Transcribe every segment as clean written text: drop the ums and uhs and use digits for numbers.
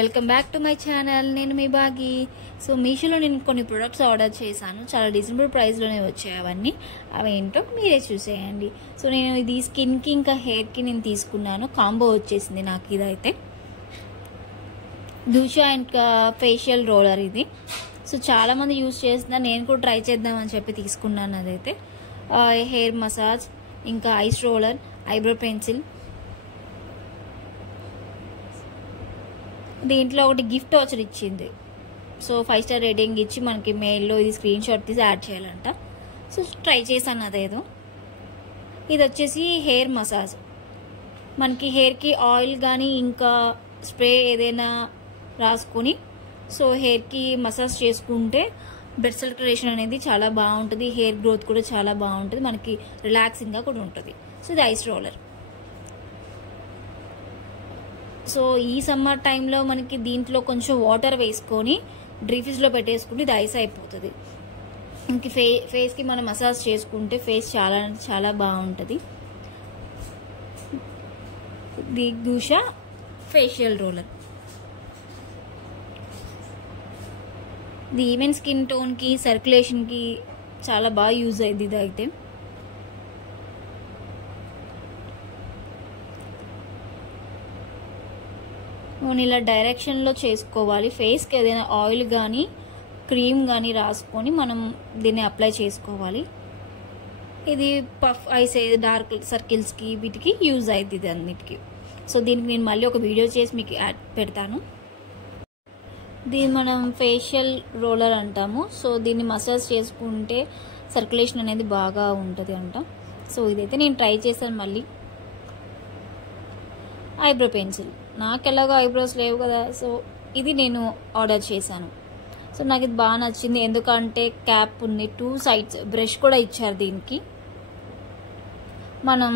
Welcome back to my channel. నేను మీ బాగి. So మీషోలో నేను కొన్ని ప్రొడక్ట్స్ ఆర్డర్ చేశాను. చాలా రీజనబుల్ ప్రైస్లోనే వచ్చాయి అవన్నీ. అవి ఏంటో మీరే చూసేయండి. సో నేను ఇది స్కిన్కి ఇంకా హెయిర్కి నేను తీసుకున్నాను. కాంబో వచ్చేసింది నాకు ఇదైతే. దూషా అండ్ ఫేషియల్ రోలర్ ఇది. సో చాలామంది యూజ్ చేస్తున్నారు, నేను కూడా ట్రై చేద్దామని చెప్పి తీసుకున్నాను. అదైతే హెయిర్ మసాజ్, ఇంకా ఐస్ రోలర్, ఐబ్రో పెన్సిల్. దీంట్లో ఒకటి గిఫ్ట్ వాచర్ ఇచ్చింది. సో 5 స్టార్ రేటింగ్ ఇచ్చి మనకి మెయిల్లో ఇది స్క్రీన్ షాట్ తీసి యాడ్ చేయాలంట. సో ట్రై చేశాను అదేదో. ఇది వచ్చేసి హెయిర్ మసాజ్. మనకి హెయిర్కి ఆయిల్ కానీ ఇంకా స్ప్రే ఏదైనా రాసుకొని సో హెయిర్కి మసాజ్ చేసుకుంటే బ్లడ్ సర్క్యులేషన్ అనేది చాలా బాగుంటుంది. హెయిర్ గ్రోత్ కూడా చాలా బాగుంటుంది, మనకి రిలాక్సింగ్గా కూడా ఉంటుంది. సో ఇది ఐస్ రోలర్. సో ఈ సమ్మర్ టైంలో మనకి దీంట్లో కొంచెం వాటర్ వేసుకొని డ్రీఫ్రిజ్లో పెట్టేసుకుంటే ఇది ఐస్ అయిపోతుంది. ఇంక ఫేస్కి మనం మసాజ్ చేసుకుంటే ఫేస్ చాలా చాలా బాగుంటుంది. ది దూషా ఫేషియల్ రోలర్. ఇది ఈవెన్ స్కిన్ టోన్కి సర్క్యులేషన్కి చాలా బాగా యూజ్ అయ్యింది. ఇది అయితే మనం ఇలా డైరెక్షన్లో చేసుకోవాలి. ఫేస్కి ఏదైనా ఆయిల్ కానీ క్రీమ్ కానీ రాసుకొని మనం దీన్ని అప్లై చేసుకోవాలి. ఇది పఫ్ ఐస్, డార్క్ సర్కిల్స్కి వీటికి యూజ్ అవుతుంది ఇది అన్నిటికీ. సో దీనికి నేను మళ్ళీ ఒక వీడియో చేసి మీకు యాడ్ పెడతాను. దీన్ని మనం ఫేషియల్ రోలర్ అంటాము. సో దీన్ని మసాజ్ చేసుకుంటే సర్క్యులేషన్ అనేది బాగా ఉంటుంది అంట. సో ఇదైతే నేను ట్రై చేశాను. మళ్ళీ ఐబ్రో పెన్సిల్, నాకు ఎలాగో ఐబ్రోస్ లేవు కదా, సో ఇది నేను ఆర్డర్ చేశాను. సో నాకు ఇది బాగా నచ్చింది, ఎందుకంటే క్యాప్ ఉంది, 2 సైడ్స్ బ్రష్ కూడా ఇచ్చారు దీనికి. మనం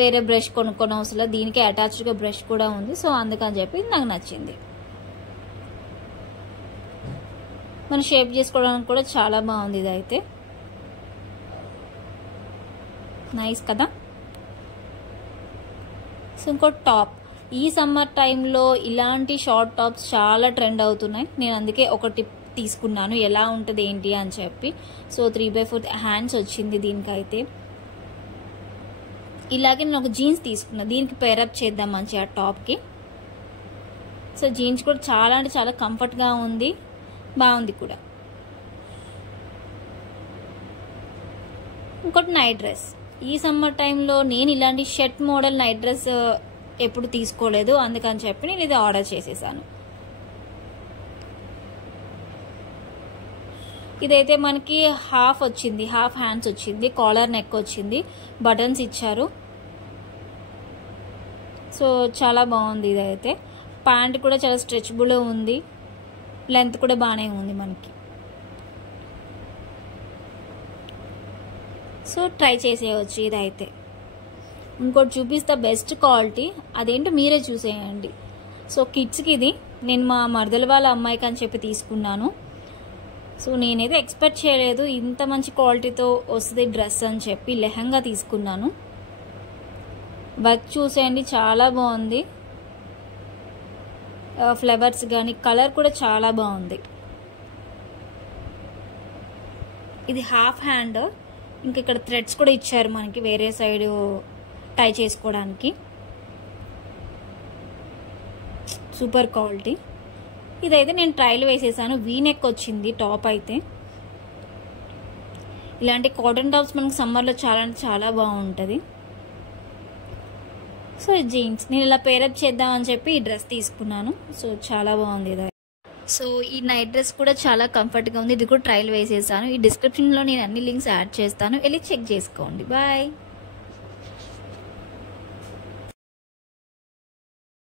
వేరే బ్రష్ కొనుక్కొని అవసరం, దీనికి అటాచ్డ్గా బ్రష్ కూడా ఉంది. సో అందుకని చెప్పి నాకు నచ్చింది. మనం షేప్ చేసుకోవడానికి కూడా చాలా బాగుంది ఇది అయితే. నైస్ కదా. సో ఇంకో టాప్. ఈ సమ్మర్ టైంలో ఇలాంటి షార్ట్ టాప్స్ చాలా ట్రెండ్ అవుతున్నాయి. నేను అందుకే ఒకటి తీసుకున్నాను, ఎలా ఉంటుంది ఏంటి అని చెప్పి. సో 3/4 హ్యాండ్స్ వచ్చింది దీనికైతే. ఇలాగే నేను ఒక జీన్స్ తీసుకున్నాను, దీనికి పేరప్ చేద్దాం మంచి ఆ టాప్కి. సో జీన్స్ కూడా చాలా అంటే చాలా కంఫర్ట్గా ఉంది, బాగుంది కూడా. ఇంకోటి నైట్ డ్రెస్. ఈ సమ్మర్ టైంలో నేను ఇలాంటి షర్ట్ మోడల్ నైట్ డ్రెస్ ఎప్పుడు తీసుకోలేదు, అందుకని చెప్పి నేను ఇది ఆర్డర్ చేసేసాను. ఇదైతే మనకి హాఫ్ వచ్చింది, హాఫ్ హ్యాండ్స్ వచ్చింది, కాలర్ నెక్ వచ్చింది, బటన్స్ ఇచ్చారు. సో చాలా బాగుంది ఇదైతే. ప్యాంట్ కూడా చాలా స్ట్రెచబుల్ ఉంది, లెంత్ కూడా బాగానే ఉంది మనకి. సో ట్రై చేసేయచ్చు ఇదైతే. ఇంకోటి చూపిస్తా బెస్ట్ క్వాలిటీ, అదేంటో మీరే చూసేయండి. సో కిడ్స్కి ఇది నేను మా మరదల వాళ్ళ అమ్మాయికి అని చెప్పి తీసుకున్నాను. సో నేనైతే ఎక్స్పెక్ట్ చేయలేదు ఇంత మంచి క్వాలిటీతో వస్తుంది డ్రెస్ అని చెప్పి. లెహంగా తీసుకున్నాను. వర్క్ చూసేయండి, చాలా బాగుంది. ఫ్లవర్స్ కానీ కలర్ కూడా చాలా బాగుంది. ఇది హాఫ్ హ్యాండ్, ఇంకా ఇక్కడ థ్రెడ్స్ కూడా ఇచ్చారు మనకి వేరే సైడ్ టై చేసుకోవడానికి. Super quality. ఇదైతే నేను ట్రైల్ వేసేసాను. వీనెక్ వచ్చింది టాప్ అయితే. ఇలాంటి కాటన్ టాప్స్ మనకు సమ్మర్లో చాలా అంటే చాలా బాగుంటుంది. సో జీన్స్ నేను ఇలా పేరప్ చేద్దామని చెప్పి ఈ డ్రెస్ తీసుకున్నాను. సో చాలా బాగుంది ఇది. సో ఈ నైట్ డ్రెస్ కూడా చాలా కంఫర్ట్గా ఉంది. ఇది కూడా ట్రైల్ వేసేసాను. ఈ డిస్క్రిప్షన్లో నేను అన్ని లింక్స్ యాడ్ చేస్తాను, వెళ్ళి చెక్ చేసుకోండి. బాయ్.